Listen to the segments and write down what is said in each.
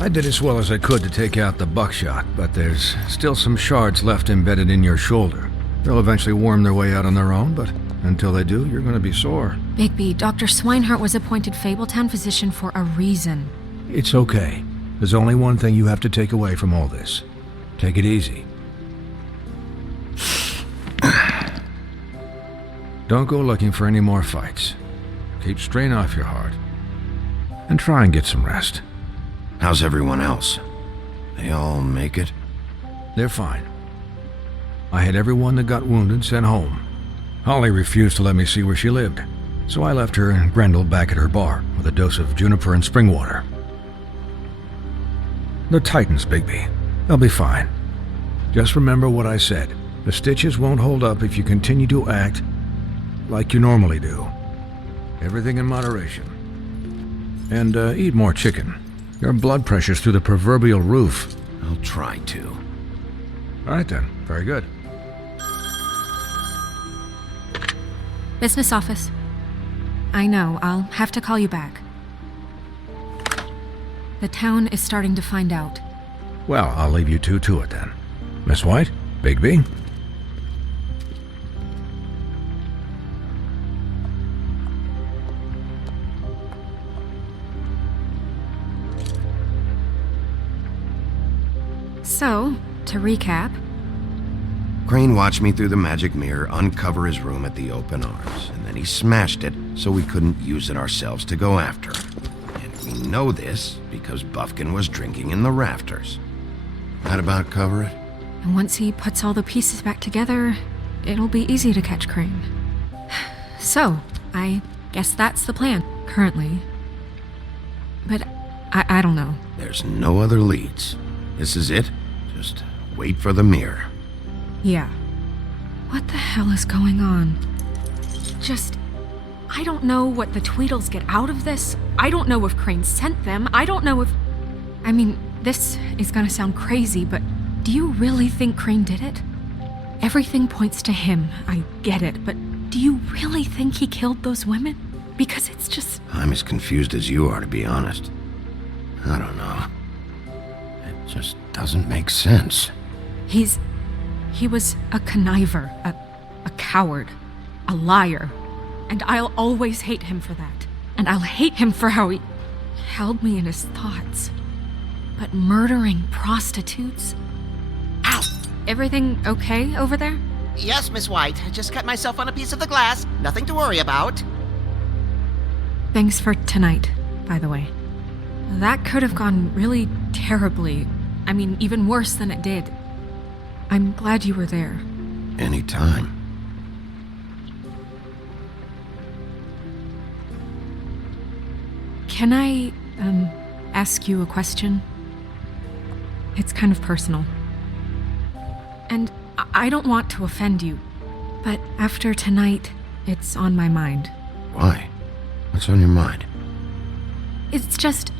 I did as well as I could to take out the buckshot, but there's still some shards left embedded in your shoulder. They'll eventually worm their way out on their own, but until they do, you're going to be sore. Bigby, Dr. Swinehart was appointed Fabletown physician for a reason. It's okay. There's only one thing you have to take away from all this. Take it easy. Don't go looking for any more fights. Keep strain off your heart. And try and get some rest. How's everyone else? They all make it? They're fine. I had everyone that got wounded sent home. Holly refused to let me see where she lived, so I left her and Grendel back at her bar with a dose of juniper and spring water. They're Titans, Bigby. They'll be fine. Just remember what I said. The stitches won't hold up if you continue to act like you normally do. Everything in moderation. And eat more chicken. Your blood pressure's through the proverbial roof. I'll try to. All right then. Very good. Business office. I know, I'll have to call you back. The town is starting to find out. Well, I'll leave you two to it then. Miss White, Bigby. So, to recap... Crane watched me through the magic mirror uncover his room at the open arms, and then he smashed it so we couldn't use it ourselves to go after him. And we know this because Buffkin was drinking in the rafters. That about cover it? And once he puts all the pieces back together, it'll be easy to catch Crane. So, I guess that's the plan, currently. But I don't know. There's no other leads. This is it. Just wait for the mirror. Yeah. What the hell is going on? I don't know what the Tweedles get out of this. I don't know if Crane sent them. I don't know if... I mean, this is gonna sound crazy, but do you really think Crane did it? Everything points to him, I get it, but do you really think he killed those women? Because it's just... I'm as confused as you are, to be honest. I don't know. It just doesn't make sense. He was a conniver, a coward, a liar. And I'll always hate him for that. And I'll hate him for how he held me in his thoughts. But murdering prostitutes? Ow! Everything okay over there? Yes, Miss White. I just cut myself on a piece of the glass. Nothing to worry about. Thanks for tonight, by the way. That could have gone really terribly. I mean, even worse than it did. I'm glad you were there. Anytime. Can I, ask you a question? It's kind of personal. And I don't want to offend you, but after tonight, it's on my mind. Why? What's on your mind? It's just,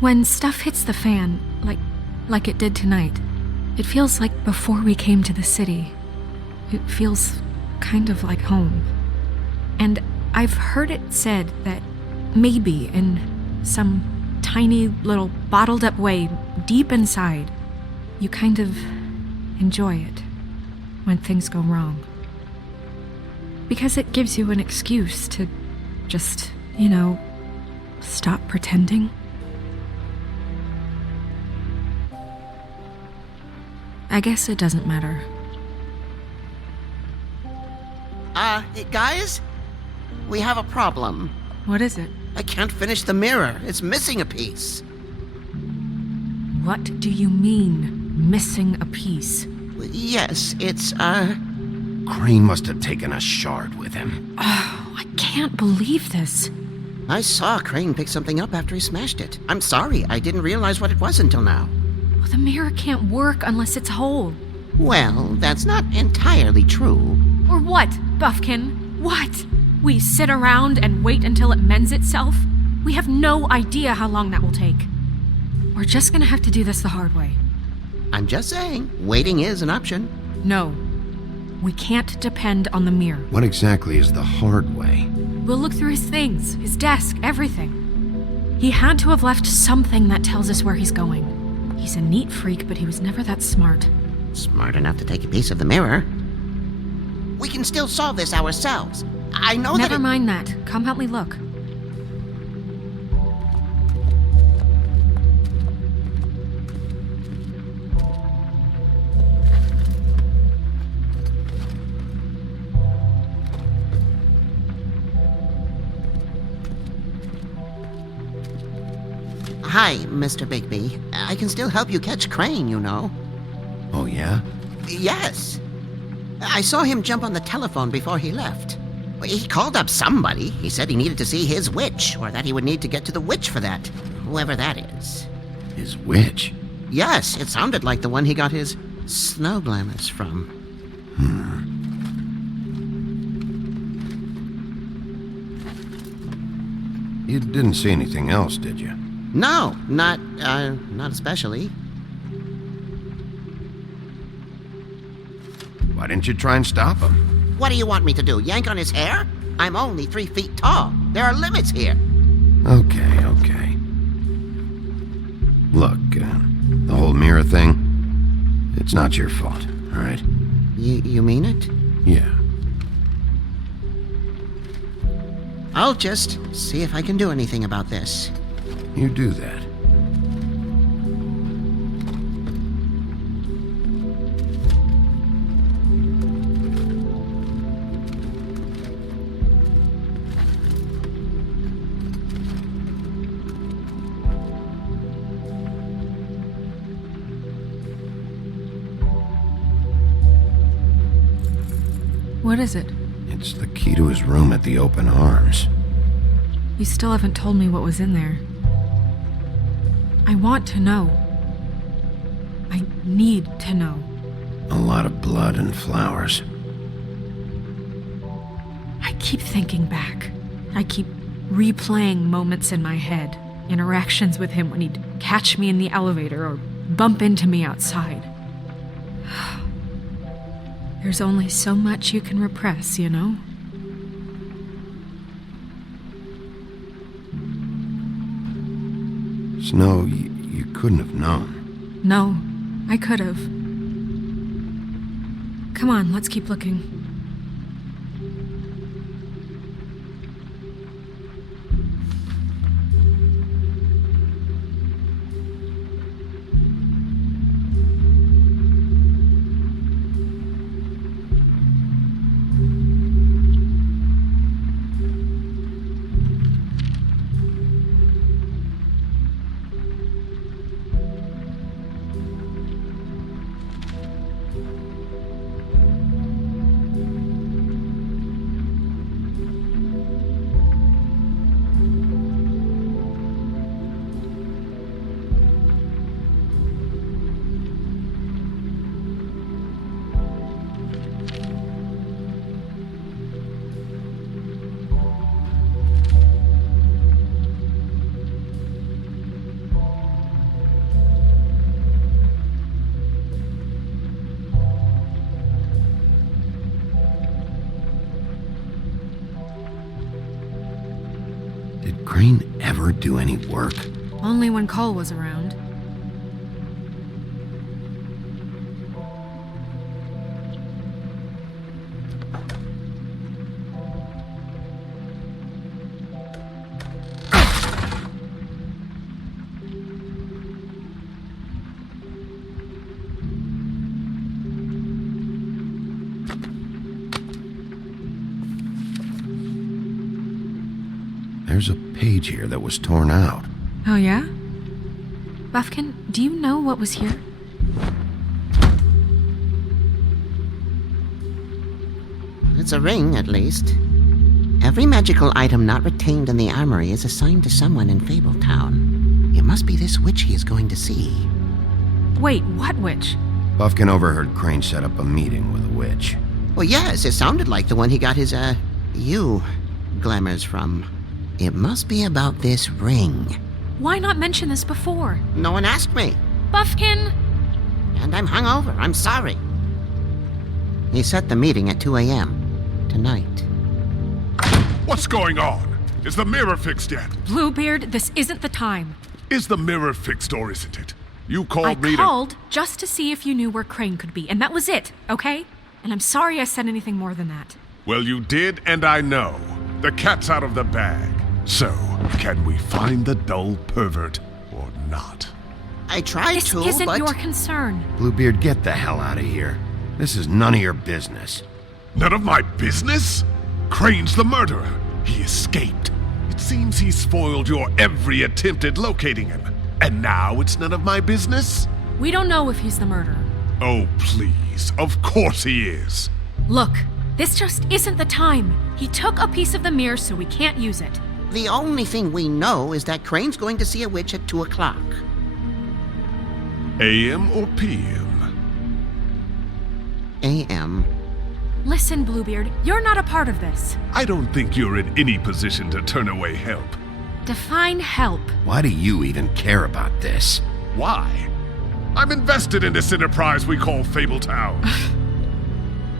when stuff hits the fan, like it did tonight, it feels like before we came to the city. It feels kind of like home. And I've heard it said that maybe in some tiny little bottled up way deep inside, you kind of enjoy it when things go wrong. Because it gives you an excuse to just, stop pretending. I guess it doesn't matter. Guys? We have a problem. What is it? I can't finish the mirror. It's missing a piece. What do you mean, missing a piece? Yes, it's, Crane must have taken a shard with him. Oh, I can't believe this. I saw Crane pick something up after he smashed it. I'm sorry, I didn't realize what it was until now. Well, the mirror can't work unless it's whole. Well, that's not entirely true. Or what, Buffkin? What? We sit around and wait until it mends itself? We have no idea how long that will take. We're just gonna have to do this the hard way. I'm just saying, waiting is an option. No. We can't depend on the mirror. What exactly is the hard way? We'll look through his things, his desk, everything. He had to have left something that tells us where he's going. He's a neat freak, but he was never that smart. Smart enough to take a piece of the mirror. We can still solve this ourselves. I know Never mind that. Come help me look. Hi, Mr. Bigby. I can still help you catch Crane, you know. Oh, yeah? Yes. I saw him jump on the telephone before he left. He called up somebody. He said he needed to see his witch, or that he would need to get to the witch for that. Whoever that is. His witch? Yes, it sounded like the one he got his snow glamours from. You didn't see anything else, did you? No, not especially. Why didn't you try and stop him? What do you want me to do, yank on his hair? I'm only 3 feet tall. There are limits here. Okay. Look, the whole mirror thing, it's not your fault, all right? You mean it? Yeah. I'll just see if I can do anything about this. You do that. What is it? It's the key to his room at the Open Arms. You still haven't told me what was in there. I want to know. I need to know. A lot of blood and flowers. I keep thinking back. I keep replaying moments in my head. Interactions with him when he'd catch me in the elevator or bump into me outside. There's only so much you can repress, you know? Snow, you couldn't have known. No, I could have. Come on, let's keep looking. Did Crane ever do any work? Only when Cole was around. There's a page here that was torn out. Oh, yeah? Buffkin, do you know what was here? It's a ring, at least. Every magical item not retained in the armory is assigned to someone in Fabletown. It must be this witch he is going to see. Wait, what witch? Buffkin overheard Crane set up a meeting with a witch. Well, yes, it sounded like the one he got his, glamours from. It must be about this ring. Why not mention this before? No one asked me. Buffkin! And I'm hungover. I'm sorry. He set the meeting at 2 a.m. tonight. What's going on? Is the mirror fixed yet? Bluebeard, this isn't the time. Is the mirror fixed or isn't it? You called me I called just to see if you knew where Crane could be, and that was it, okay? And I'm sorry I said anything more than that. Well, you did, and I know. The cat's out of the bag. So, can we find the dull pervert or not? I tried This to, isn't but... your concern. Bluebeard, get the hell out of here. This is none of your business. None of my business? Crane's the murderer. He escaped. It seems he spoiled your every attempt at locating him. And now it's none of my business? We don't know if he's the murderer. Oh, please. Of course he is. Look, this just isn't the time. He took a piece of the mirror, so we can't use it. The only thing we know is that Crane's going to see a witch at 2 o'clock. AM or PM? A.M. Listen, Bluebeard, you're not a part of this. I don't think you're in any position to turn away help. Define help. Why do you even care about this? Why? I'm invested in this enterprise we call Fabletown.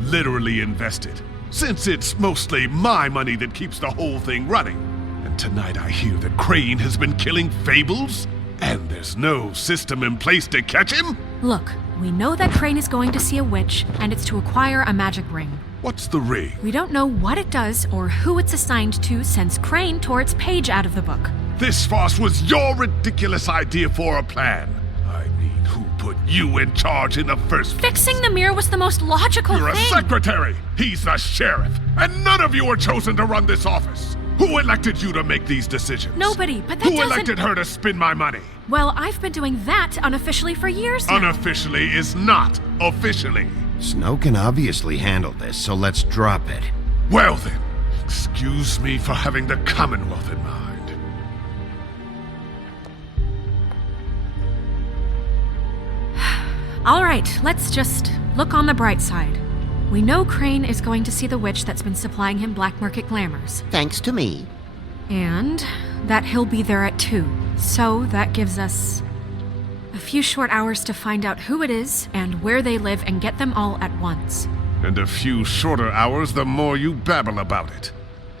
Literally invested, since it's mostly my money that keeps the whole thing running. And tonight I hear that Crane has been killing fables, and there's no system in place to catch him? Look, we know that Crane is going to see a witch, and it's to acquire a magic ring. What's the ring? We don't know what it does or who it's assigned to since Crane tore its page out of the book. This farce was your ridiculous idea for a plan. I mean, who put you in charge in the first place? Fixing the mirror was the most logical You're a thing. secretary! He's the sheriff! And none of you were chosen to run this office! Who elected you to make these decisions? Nobody, but that Who doesn't... elected her to spend my money? Well, I've been doing that unofficially for years now. Unofficially is not officially. Snow can obviously handle this, so let's drop it. Well then, excuse me for having the Commonwealth in mind. All right, let's just look on the bright side. We know Crane is going to see the witch that's been supplying him black market glamours. Thanks to me. And that he'll be there at 2. So that gives us a few short hours to find out who it is and where they live and get them all at once. And a few shorter hours the more you babble about it.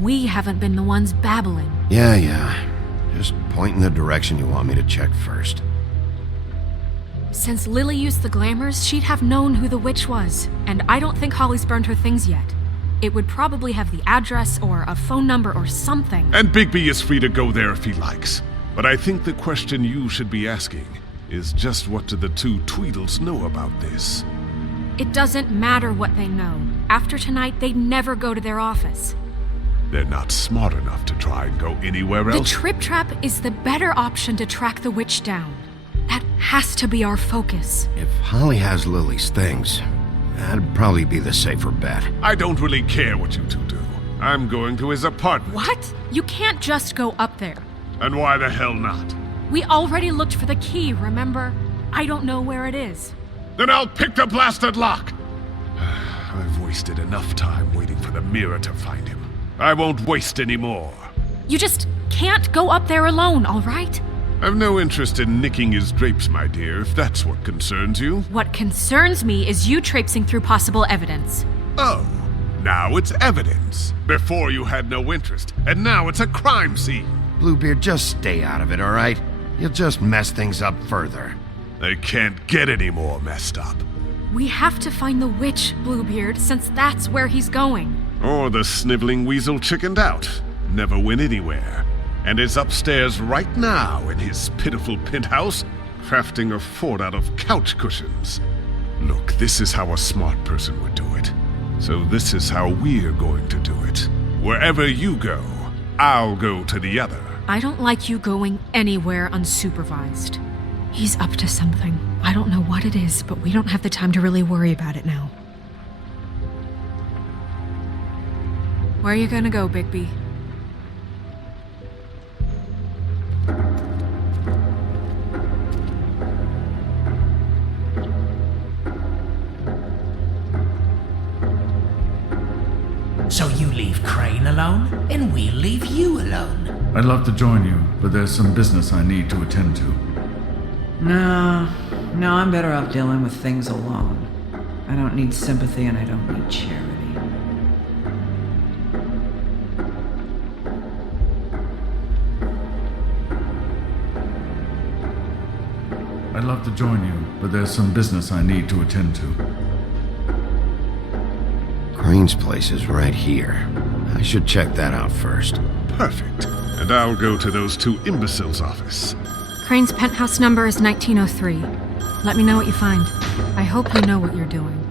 We haven't been the ones babbling. Yeah. Just point in the direction you want me to check first. Since Lily used the glamours, she'd have known who the witch was, and I don't think Holly's burned her things yet. It would probably have the address or a phone number or something. And Bigby is free to go there if he likes. But I think the question you should be asking is just what do the two Tweedles know about this? It doesn't matter what they know. After tonight, they'd never go to their office. They're not smart enough to try and go anywhere else. The Trip Trap is the better option to track the witch down. That has to be our focus. If Holly has Lily's things, that'd probably be the safer bet. I don't really care what you two do. I'm going to his apartment. What? You can't just go up there. And why the hell not? We already looked for the key, remember? I don't know where it is. Then I'll pick the blasted lock! I've wasted enough time waiting for the mirror to find him. I won't waste any more. You just can't go up there alone, all right? I've no interest in nicking his drapes, my dear, if that's what concerns you. What concerns me is you traipsing through possible evidence. Oh, now it's evidence. Before you had no interest, and now it's a crime scene. Bluebeard, just stay out of it, all right? You'll just mess things up further. They can't get any more messed up. We have to find the witch, Bluebeard, since that's where he's going. Or the sniveling weasel chickened out, never went anywhere, and is upstairs right now in his pitiful penthouse, crafting a fort out of couch cushions. Look, this is how a smart person would do it. So this is how we're going to do it. Wherever you go, I'll go to the other. I don't like you going anywhere unsupervised. He's up to something. I don't know what it is, but we don't have the time to really worry about it now. Where are you gonna go, Bigby? So you leave Crane alone, and we'll leave you alone. I'd love to join you, but there's some business I need to attend to. No, I'm better off dealing with things alone. I don't need sympathy and I don't need charity. I'd love to join you, but there's some business I need to attend to. Crane's place is right here. I should check that out first. Perfect. And I'll go to those two imbeciles' office. Crane's penthouse number is 1903. Let me know what you find. I hope you know what you're doing.